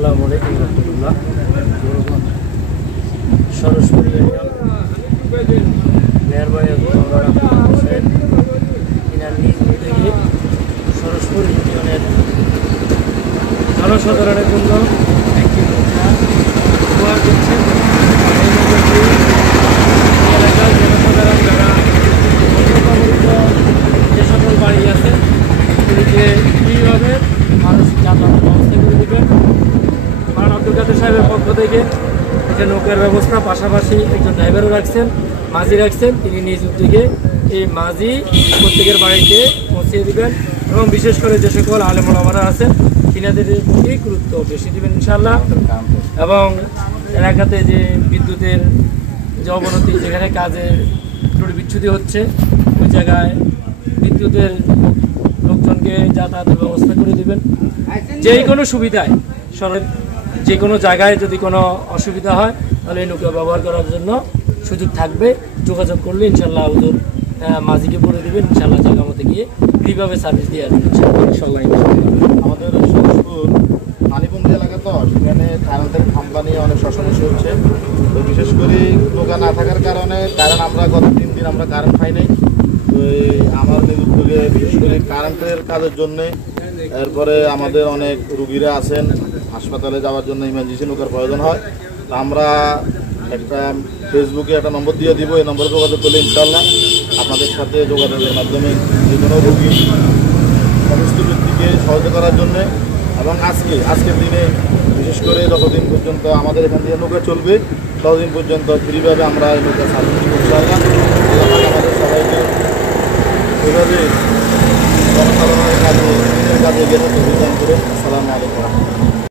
আসসালামু আলাইকুম রহমতুল্লাহ। সরসপুরি মেহরবানি ইনার নিজ থেকে সরসপুরি ইউনিয়নের জনসাধারণের জন্য একটি উপহার দিচ্ছেন। এই এলাকার জনসাধারণ যারা যে সকল বাড়ি আছে সেগুলিকে কীভাবে মানুষ যাতায়াতের ব্যবস্থা করে দেবেন। কারণ আব্দুল কাদের সাহেবের পক্ষ থেকে একটা নৌকার ব্যবস্থা, পাশাপাশি একজন ড্রাইভারও রাখছেন, মাঝি রাখছেন। তিনি নিজ উদ্যোগে এই মাঝি প্রত্যেকের বাড়িতে পৌঁছিয়ে দেবেন এবং বিশেষ করে যে সকল আলেম ওলামারা আছেন তিনাদের প্রতি গুরুত্ব বেশি দেবেন ইনশাআল্লাহ। এবং এলাকাতে যে বিদ্যুতের যে অবনতি, যেখানে কাজের ত্রুটি বিচ্ছুতি হচ্ছে, ওই জায়গায় বিদ্যুতের লোকজনকে যাতায়াতের ব্যবস্থা করে দেবেন। যে কোনো সুবিধায় যে কোনো জায়গায় যদি কোনো অসুবিধা হয় তাহলে এই নৌকা ব্যবহার করার জন্য সুযোগ থাকবে। যোগাযোগ করলে ইনশাল্লাহ হুজুর মাঝিকে বলে দেবেন, ইনশাল্লাহ জায়গা মতো গিয়ে ফ্রিভাবে সার্ভিস দিয়ে আসবেন ইনশাল্লাহ। আমাদের সরসপুর পানিবন্দি এলাকা তো সেখানে কারেন্টের খাম্বা নিয়ে অনেক সমস্যা হচ্ছে। তো বিশেষ করে নৌকা না থাকার কারণে আমরা গত 3 দিন আমরা কারেন্ট পাই নাই। তো আমার উদ্যোগে বিশেষ করে কারেন্টের কাজের জন্যে, এরপরে আমাদের অনেক রুগীরা আছেন, হাসপাতালে যাওয়ার জন্য ইমার্জেন্সি নৌকার প্রয়োজন হয়। তো আমরা একটা ফেসবুকে একটা নম্বর দিয়ে দিব, এই নম্বরে যোগাযোগ করলে ইনশাল্লাহ আপনাদের সাথে যোগাযোগের মাধ্যমে যে কোনো রুগী সমস্ত ব্যক্তিকে সহযোগিতা করার জন্যে। এবং আজকের দিনে বিশেষ করে যতদিন পর্যন্ত আমাদের এখান থেকে নৌকা চলবে ততদিন পর্যন্ত ফ্রিভাবে আমরা এই নৌকা সার্ভিস ইনশাল্লাহ। আমাদের সবাইকে এভাবে জনসাধারণের কাজে এগিয়ে থাকতে অভিযান করে। আসসালামু আলাইকুম।